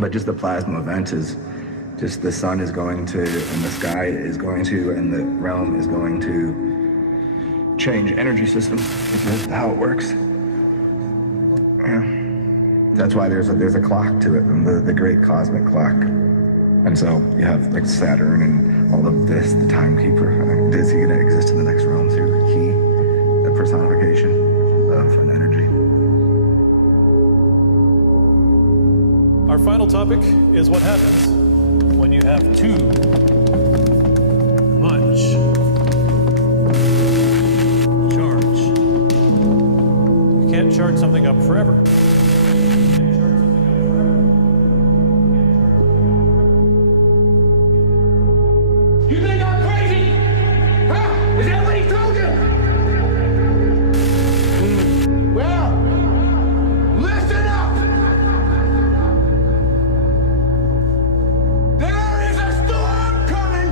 But just the plasma event is just the sun is going to, and the sky is going to, and the realm is going to change energy systems. That's how it works. Yeah. That's why there's a clock to it, the great cosmic clock. And so you have like Saturn and all of this, the timekeeper. Is he going to exist in the next realm too? He, the personification of an energy. Our final topic is what happens when you have too much charge. You can't charge something up forever. You think I'm crazy? Huh? Is that what he told you? Well, listen up! There is a storm coming!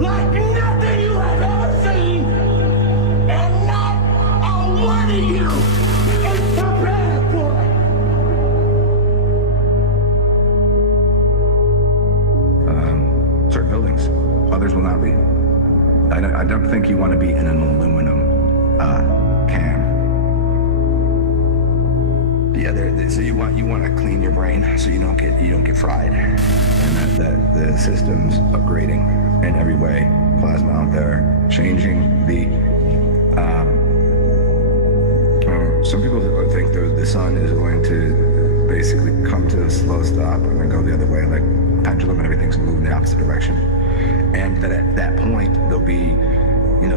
Like nothing you have ever seen! And not a one of you is prepared for it! Certain buildings. Others will not be. I don't think you want to be in an aluminum can. Yeah, so you want to clean your brain so you don't get fried, and that the system's upgrading in every way. Plasma out there changing the. Some people think the sun is going to basically come to a slow stop and then go the other way, like pendulum, and everything's moving the opposite direction. And that at that point there'll be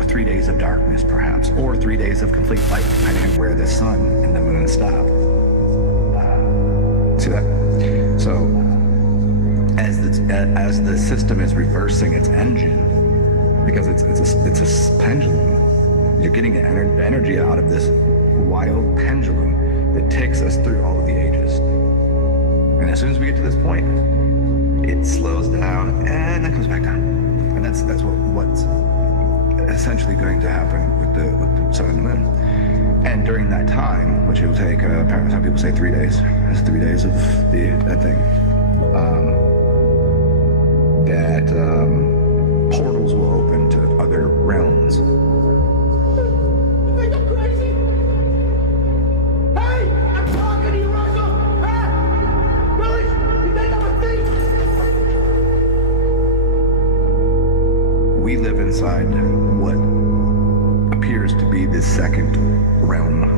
3 days of darkness perhaps, or 3 days of complete light, depending on where the sun and the moon stop. See that? So as the system is reversing its engine, because it's a pendulum, you're getting the energy out of this wild pendulum that takes us through all of the ages. And as soon as we get to this point, it slows down and then comes back down. And that's what's essentially going to happen with the sun and the moon. And during that time, which it will take, apparently some people say 3 days. It's 3 days of that thing. Portals will open to other realms. You think I'm crazy? Hey, I'm talking to you, Russell! Huh? Really? You think I'm a thief? We live inside what appears to be the second realm.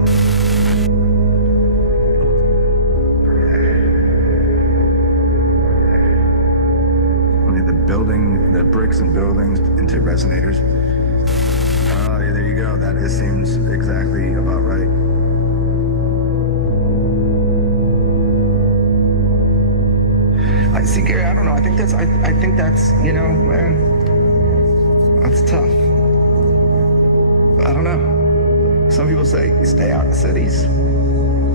The bricks and buildings into resonators. Oh, yeah, there you go. That seems exactly about right. I see, Gary. I don't know. I think that's man. That's tough. I don't know. Some people say you stay out in the cities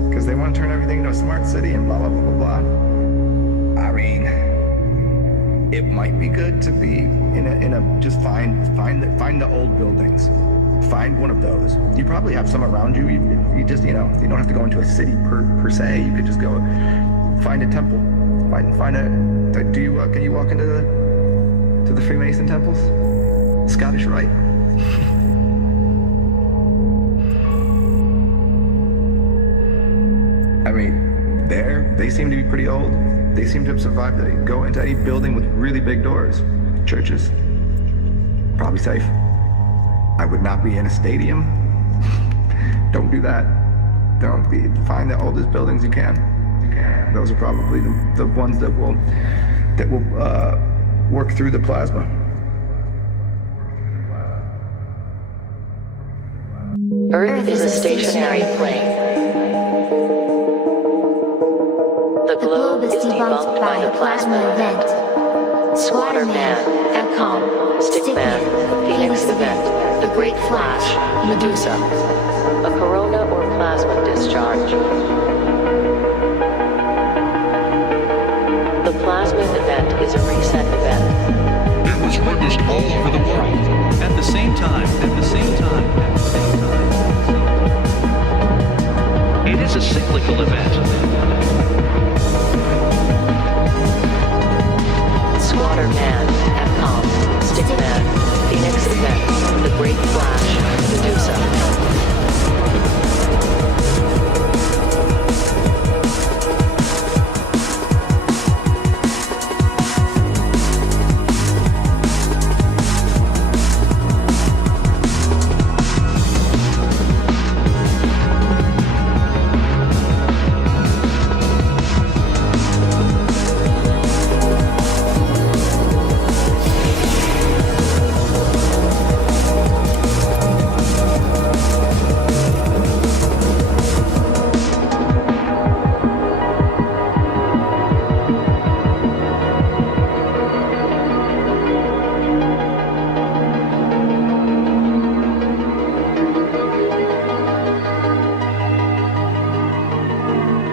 because they want to turn everything into a smart city and blah blah blah blah blah. I mean, it might be good to be in a just find the old buildings. Find one of those. You probably have some around you. You just you don't have to go into a city per se. You could just go find a temple. Find a. Can you walk into the Freemason temples? Scottish Rite. I mean, they seem to be pretty old. They seem to have survived. They go into any building with really big doors. Churches, probably safe. I would not be in a stadium. Don't do that. Find the oldest buildings you can. Those are probably the ones that will work through the plasma. Earth is a stationary plane. The globe is debunked by the plasma event. Squatterman, Ecom, Stickman, Phoenix event, the Great Flash, Medusa. A corona or plasma discharge. The plasma event is a reset event. It was witnessed all over the world. At the same time. It is a cyclical event. Great Flash, Medusa.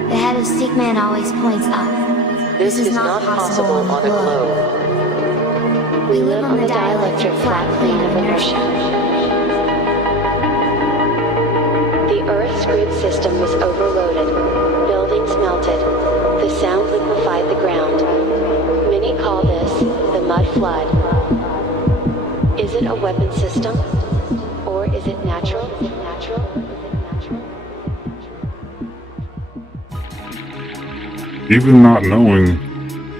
The head of Stickman always points up. This is not possible on a globe. We live on the dielectric flat plane of inertia. The Earth's grid system was overloaded. Buildings melted. The sound liquefied the ground. Many call this the mud flood. Is it a weapon system? Or is it natural? Is it natural? Even not knowing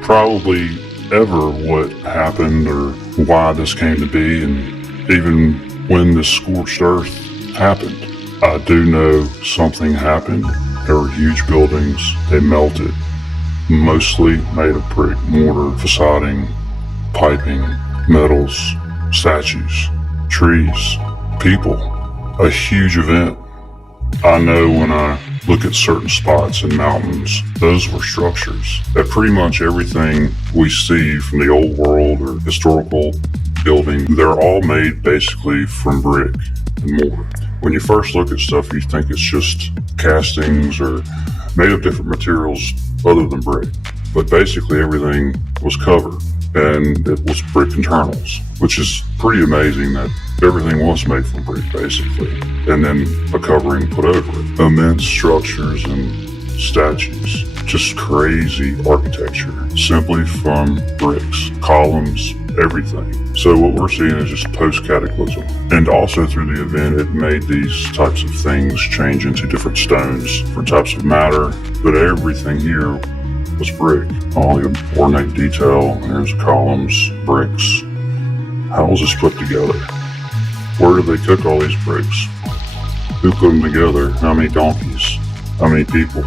probably ever what happened or why this came to be, and even when this scorched earth happened, I do know something happened. There were huge buildings, they melted, mostly made of brick, mortar, facading, piping, metals, statues, trees, people. A huge event. I know when I look at certain spots and mountains, those were structures. That pretty much everything we see from the old world or historical building, they're all made basically from brick and mortar. When you first look at stuff, you think it's just castings or made of different materials other than brick. But basically everything was covered, and it was brick internals, which is pretty amazing that everything was made from brick basically, and then a covering put over it. Immense structures and statues, just crazy architecture, simply from bricks, columns, everything. So what we're seeing is just post-cataclysm. And also through the event, it made these types of things change into different stones, different types of matter, but everything here was brick. All the ornate detail, there's columns, bricks. How was this put together? Where did they cook all these bricks? Who put them together? How many donkeys? How many people?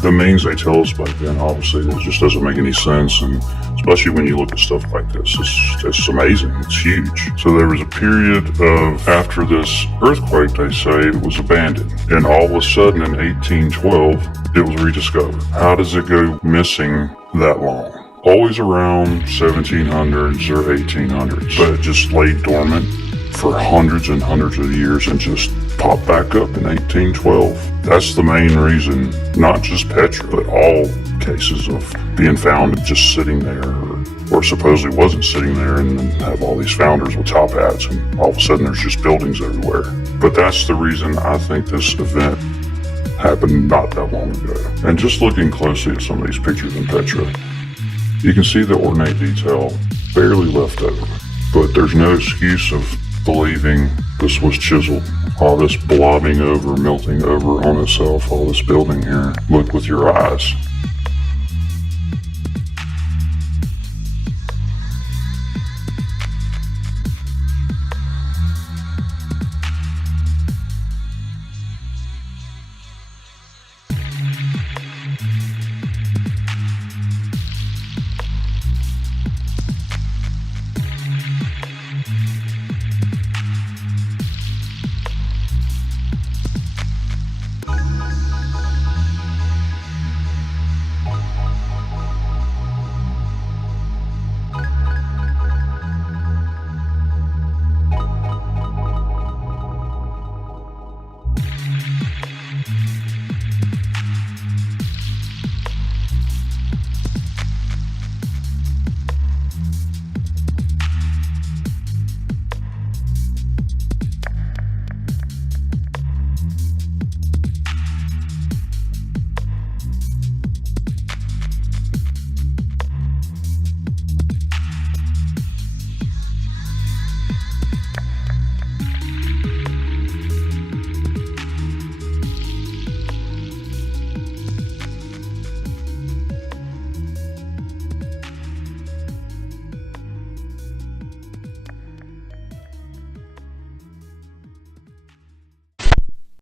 The means they tell us back then, obviously, it just doesn't make any sense, and especially when you look at stuff like this, it's amazing, it's huge. So there was a period of, after this earthquake, they say, it was abandoned, and all of a sudden in 1812, it was rediscovered. How does it go missing that long? Always around 1700s or 1800s, but it just lay dormant for hundreds and hundreds of years and just popped back up in 1812. That's the main reason, not just Petra, but all cases of being found just sitting there, or supposedly wasn't sitting there, and then have all these founders with top hats, and all of a sudden there's just buildings everywhere. But that's the reason I think this event happened not that long ago. And just looking closely at some of these pictures in Petra, you can see the ornate detail barely left over, but there's no excuse of believing this was chiseled. All this blobbing over, melting over on itself, all this building here. Look with your eyes.